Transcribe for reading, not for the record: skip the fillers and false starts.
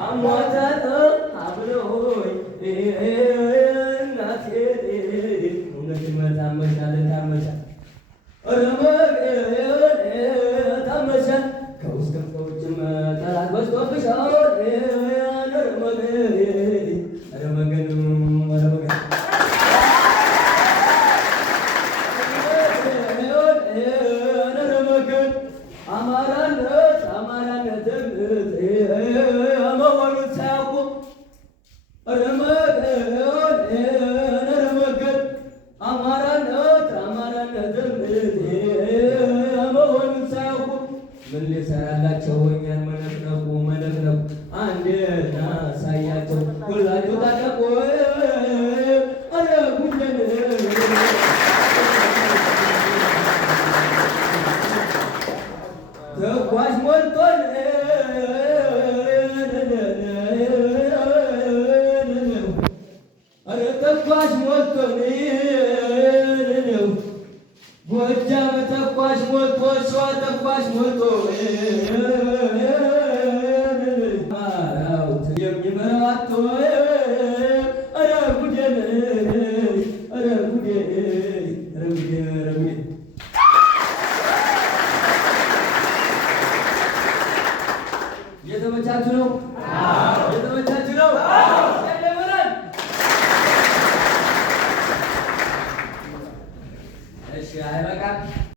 አሟታተ አብሎይ እናቴ እውነት ታመሻለ ታመሻል ታመሻል ከውስጥም ከውጭም ጠላት በዝቶብሻል ምን ሊሰራላቸው እኛን መነቅነቁ መነቅነቁ አንድ እናሳያቸው ሁላችሁ ታጠቁ አረ ጉንደን ተጓዥ ሞልቶን አረ ተጓዥ ሞልቶን ጎጃም ተኳሽ ሞልቶ ሸዋ ተኳሽ ሞልቶ የሚመራው አጥቶ ኧረ ጉዴን ኧረ ጉዴ ኧረ ጉዴ ኧረ ጉዴ እየተመቻችሁ ነው?